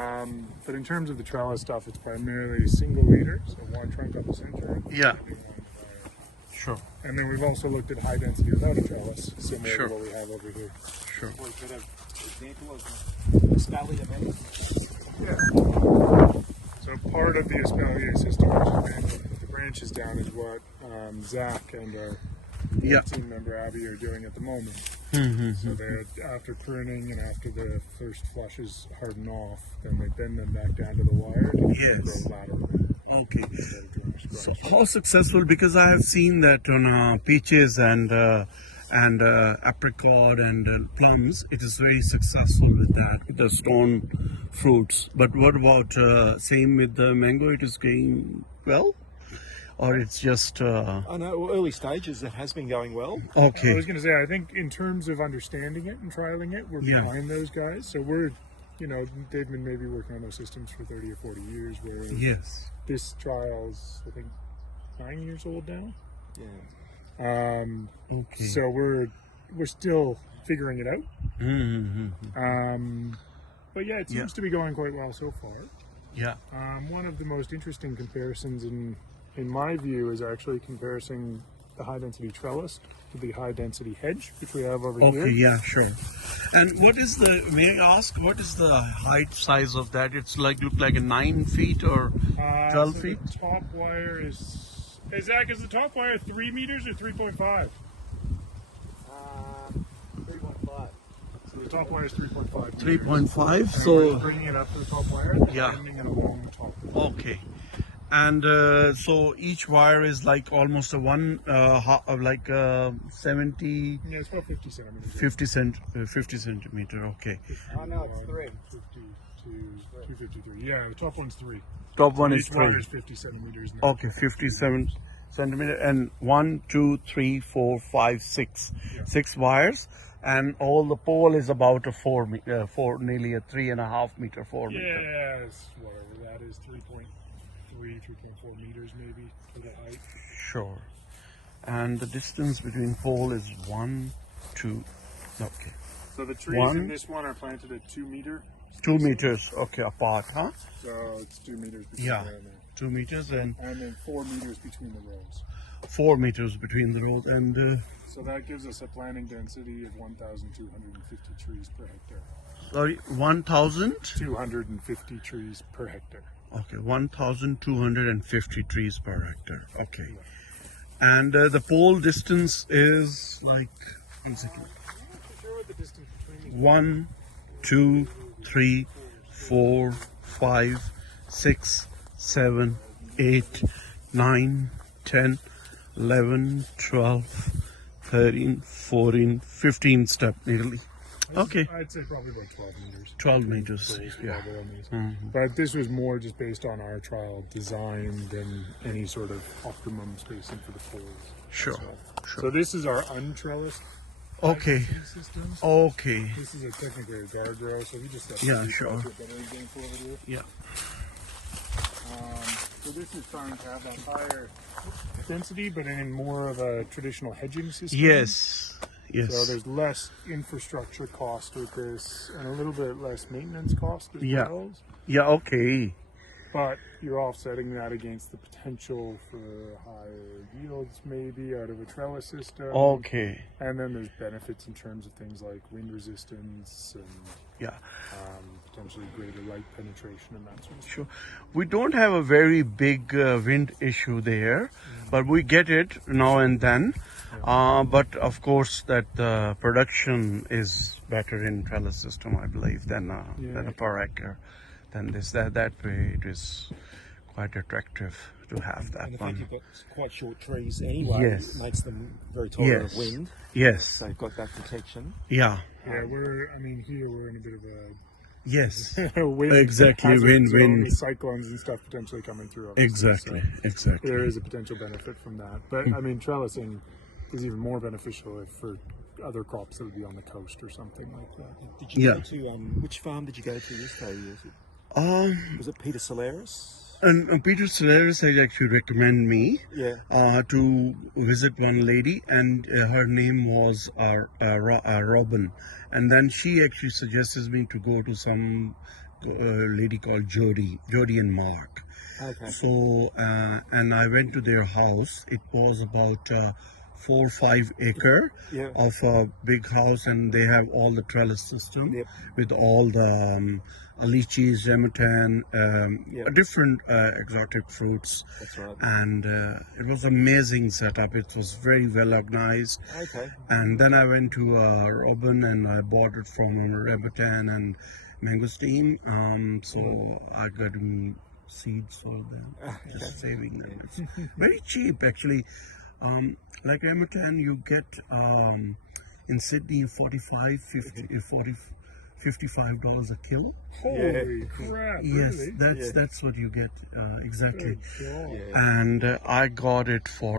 But in terms of the trellis stuff, it's primarily single leader, so one trunk up the center. Yeah. Sure. And then we've also looked at high density without a trellis, similar Sure. to what we have over here. Sure. What a bit of example of espalier base. Yeah. So part of the espalier system, which is with the branches down, is what Zach and our team member Abby are doing at the moment. So they're after pruning and after the first flushes harden off, then they bend them back down to the wire to grow laterally. Okay. So how successful? Because I have seen that on peaches and apricot and plums, it is very successful with that, with the stone fruits. But what about same with the mango? It is going well, or it's just? I know, early stages it has been going well. Okay. I was going to say, I think in terms of understanding it and trialing it, we're behind those guys. So we're, they've been maybe working on those systems for 30 or 40 years, whereas this trial's, I think, 9 years old now. Yeah. So we're still figuring it out. But yeah, it seems to be going quite well so far. Yeah. One of the most interesting comparisons in my view is actually comparing the high density trellis to the high density hedge, which we have over here. Okay, yeah, sure. And what is may I ask, what is the height size of that? It's look like a 9 feet or 12 feet? The top wire is, Zach, is the top wire 3 meters or 3.5? 3.5. So the top wire is 3.5. 3.5, So so, we're bringing it up to the top wire, bending it along the top. okay. And so each wire is like almost a 70, Yeah, it's about 50 centimeters. 50 centimeter, okay. Oh no, it's 3. 50 to 253. Yeah, the top one's 3. Top one is Each wire 3. is 50 centimeters. Okay, 57 centimeter, and 1, 2, 3, 4, 5, 6. 6 wires, and all the pole is about a 4 nearly a 3.5 meter, 4 meter. Yes, whatever that is, 3.3, 3.4 meters maybe for the height. Sure. And the distance between pole is 1, 2. Okay. So the trees in this one are planted at 2 meter. 2 meters. Okay, apart, huh? So it's 2 meters between Yeah. there and there. 2 meters and And then 4 meters between the rows. 4 meters between the rows, and So that gives us a planting density of 1,250 trees per hectare. sorry, 1,000. 250 trees per hectare. Okay, 1,250 trees per hectare. Okay. And the pole distance is like, one second. I'm not sure what the distance between these 1, 2, 3, 4, 5, 6, 7, 8, 9, 10, 11, 12, 13, 14, 15 step nearly. Okay. I'd say probably about 12 meters. 12 meters. Yeah. But this was more just based on our trial design than any sort of optimum spacing for the poles. Sure. So this is our untrellised Okay. systems. Okay. This is technically a guardrail, so we just have Sure. a better example over here. Yeah. So this is trying to have that higher density, but in more of a traditional hedging system. Yes. Yes. So there's less infrastructure cost with this, and a little bit less maintenance cost as Yeah. well. Yeah. Okay. But you're offsetting that against the potential for higher yields, maybe out of a trellis system. Okay. And then there's benefits in terms of things like wind resistance and Yeah. potentially greater light penetration and that sort of stuff. Sure. We don't have a very big wind issue there, but we get it now and then. But of course, that the production is better in trellis system, I believe, than a per acre. Than this, that way, it is quite attractive to have that And the fact one. you've got quite short trees anyway Yes. makes them very tolerant of wind. Yes. So you've got that protection. Yeah. Yeah, here we're in a bit of a Yes. wind Exactly, hazard wind, zone wind. with cyclones and stuff potentially coming through. obviously. Exactly. So Exactly. there is a potential benefit from that. But I mean, trellising is even more beneficial if for other crops that would be on the coast or something like that. Did you Yeah. go to which farm did you go to this day? Was it Peter Solaris? And Peter Solaris has actually recommended me Yeah. to visit one lady, and her name was Robin. And then she actually suggested me to go to some lady called Jody and Mark. Okay. So, and I went to their house. It was about 4 or 5 acre Yeah. of a big house, and they have all the trellis system Yep. with all the lychees, rambutan, Yep. different exotic fruits. That's right. And it was amazing setup. It was very well organized. Okay. And then I went to Robin and I bought it from rambutan and mangosteen. So I got seeds for them, just saving them. It's very cheap actually. Like rambutan, you get in Sydney 45, 50, 40, $55 a kilo. Holy crap! Yes, Really? that's what you get exactly. Good God. Yeah. And I got it for